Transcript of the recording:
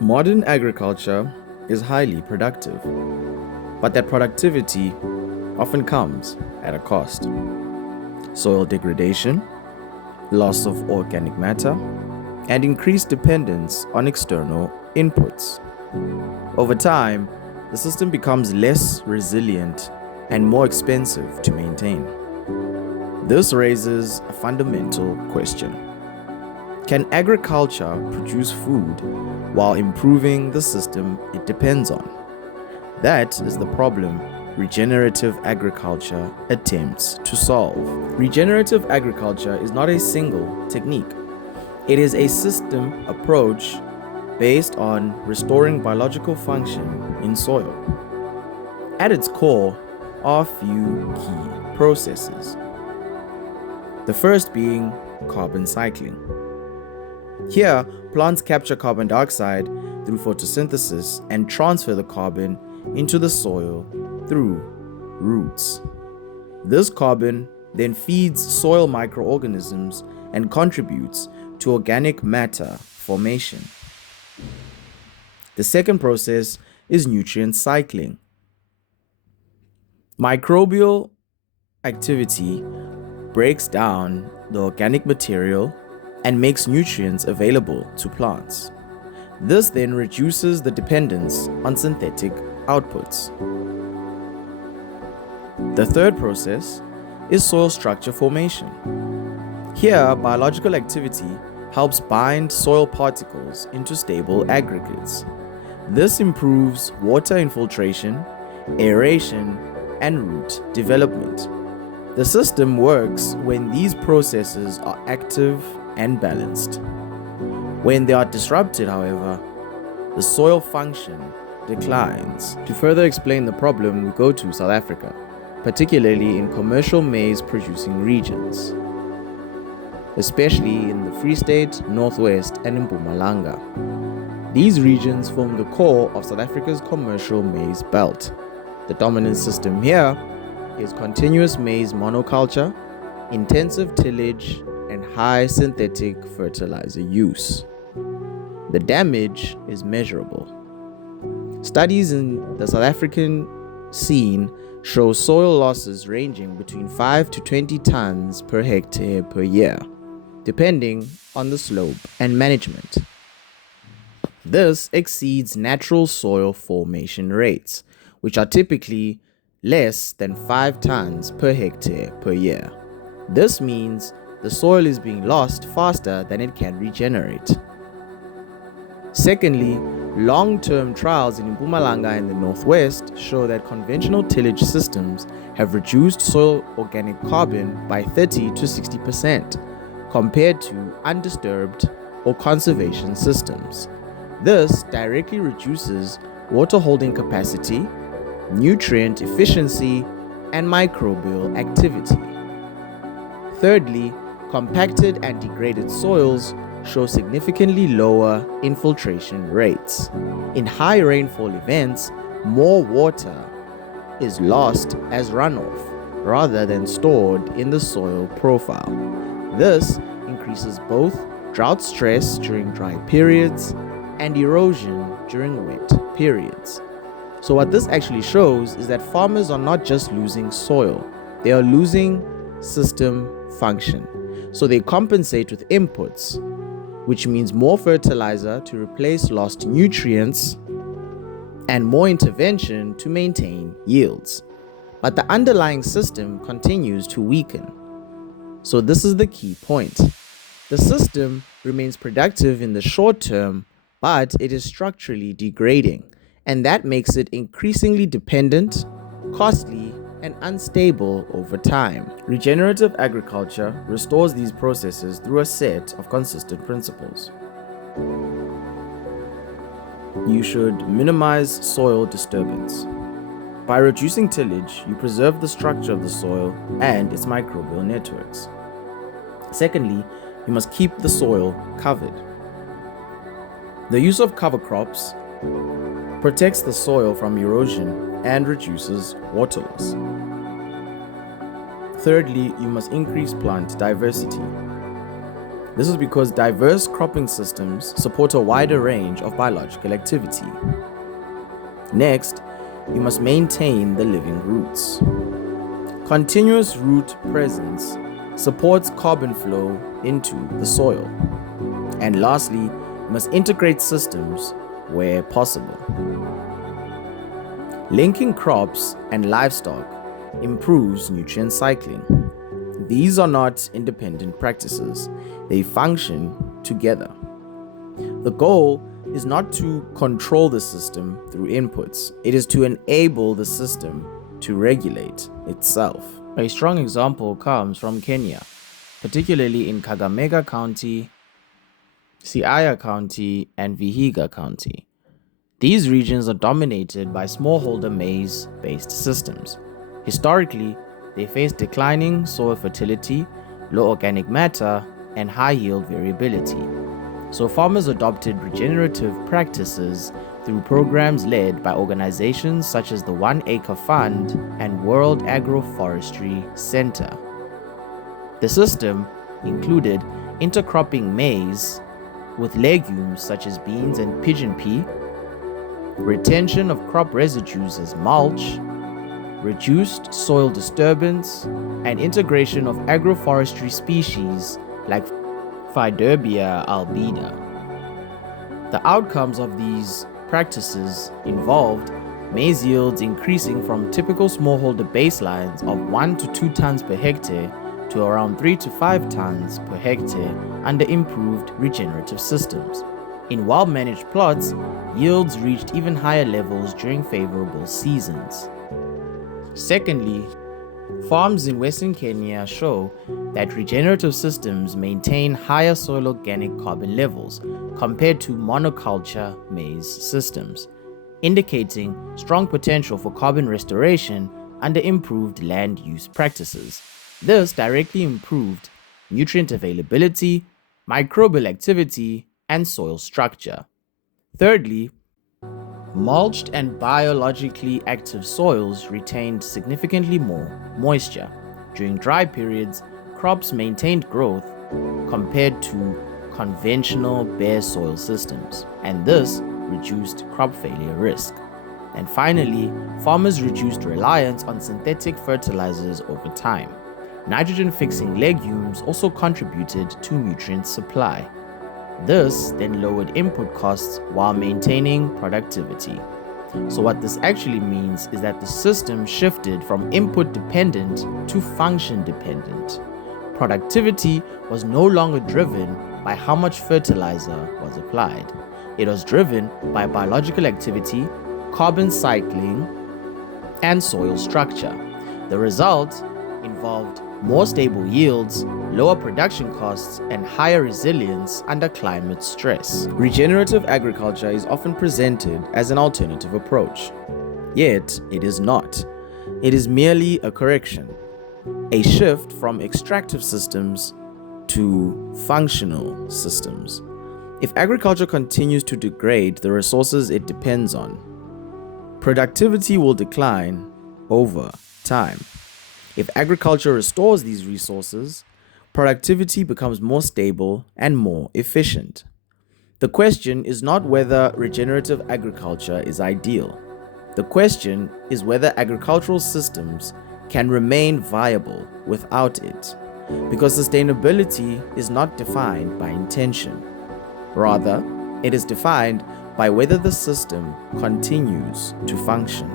Modern agriculture is highly productive, but that productivity often comes at a cost. Soil degradation, loss of organic matter, and increased dependence on external inputs. Over time, the system becomes less resilient and more expensive to maintain. This raises a fundamental question. Can agriculture produce food while improving the system it depends on? That is the problem regenerative agriculture attempts to solve. Regenerative agriculture is not a single technique. It is a system approach based on restoring biological function in soil. At its core are a few key processes. The first being carbon cycling. Here, plants capture carbon dioxide through photosynthesis and transfer the carbon into the soil through roots. This carbon then feeds soil microorganisms and contributes to organic matter formation. The second process is nutrient cycling. Microbial activity breaks down the organic material and makes nutrients available to plants. This then reduces the dependence on synthetic outputs. The third process is soil structure formation. Here, biological activity helps bind soil particles into stable aggregates. This improves water infiltration, aeration, and root development. The system works when these processes are active and balanced. When they are disrupted, however, the soil function declines. To further explain the problem, we go to South Africa, particularly in commercial maize producing regions, especially in the Free State, Northwest, and in Mpumalanga. These regions form the core of South Africa's commercial maize belt. The dominant system here is continuous maize monoculture, intensive tillage, and high synthetic fertilizer use. The damage is measurable. Studies in the South African scene show soil losses ranging between 5 to 20 tons per hectare per year, depending on the slope and management. This exceeds natural soil formation rates, which are typically less than 5 tons per hectare per year. This means the soil is being lost faster than it can regenerate. Secondly, long-term trials in Mpumalanga and the Northwest show that conventional tillage systems have reduced soil organic carbon by 30 to 60% compared to undisturbed or conservation systems. This directly reduces water holding capacity, nutrient efficiency, and microbial activity. Thirdly, compacted and degraded soils show significantly lower infiltration rates. In high rainfall events, more water is lost as runoff rather than stored in the soil profile. This increases both drought stress during dry periods and erosion during wet periods. So what this actually shows is that farmers are not just losing soil, they are losing system function. So they compensate with inputs, which means more fertilizer to replace lost nutrients and more intervention to maintain yields. But the underlying system continues to weaken. So this is the key point. The system remains productive in the short term, but it is structurally degrading, and that makes it increasingly dependent, costly, and unstable over time. Regenerative agriculture restores these processes through a set of consistent principles. You should minimize soil disturbance. By reducing tillage, you preserve the structure of the soil and its microbial networks. Secondly, you must keep the soil covered. The use of cover crops protects the soil from erosion and reduces water loss. Thirdly, you must increase plant diversity. This is because diverse cropping systems support a wider range of biological activity. Next, you must maintain the living roots. Continuous root presence supports carbon flow into the soil. And lastly, you must integrate systems where possible. Linking crops and livestock improves nutrient cycling. These are not independent practices, they function together. The goal is not to control the system through inputs, it is to enable the system to regulate itself. A strong example comes from Kenya, particularly in Kakamega County, Siaya County, and Vihiga County. These regions are dominated by smallholder maize-based systems. Historically, they face declining soil fertility, low organic matter, and high yield variability. So farmers adopted regenerative practices through programs led by organizations such as the 1 Acre Fund and World Agroforestry Center. The system included intercropping maize with legumes such as beans and pigeon pea, retention of crop residues as mulch, reduced soil disturbance, and integration of agroforestry species like Fiderbia albida. The outcomes of these practices involved maize yields increasing from typical smallholder baselines of 1 to 2 tons per hectare to around 3 to 5 tons per hectare under improved regenerative systems. In well-managed plots, yields reached even higher levels during favorable seasons. Secondly, farms in Western Kenya show that regenerative systems maintain higher soil organic carbon levels compared to monoculture maize systems, indicating strong potential for carbon restoration under improved land use practices. This directly improved nutrient availability, microbial activity, and soil structure. Thirdly, mulched and biologically active soils retained significantly more moisture. During dry periods, crops maintained growth compared to conventional bare soil systems, and this reduced crop failure risk. And finally, farmers reduced reliance on synthetic fertilizers over time. Nitrogen-fixing legumes also contributed to nutrient supply. This then lowered input costs while maintaining productivity. So what this actually means is that the system shifted from input dependent to function dependent. Productivity was no longer driven by how much fertilizer was applied. It was driven by biological activity, carbon cycling, and soil structure. The result involved more stable yields, lower production costs, and higher resilience under climate stress. Regenerative agriculture is often presented as an alternative approach. Yet, it is not. It is merely a correction, a shift from extractive systems to functional systems. If agriculture continues to degrade the resources it depends on, productivity will decline over time. If agriculture restores these resources, productivity becomes more stable and more efficient. The question is not whether regenerative agriculture is ideal. The question is whether agricultural systems can remain viable without it, because sustainability is not defined by intention. Rather, it is defined by whether the system continues to function.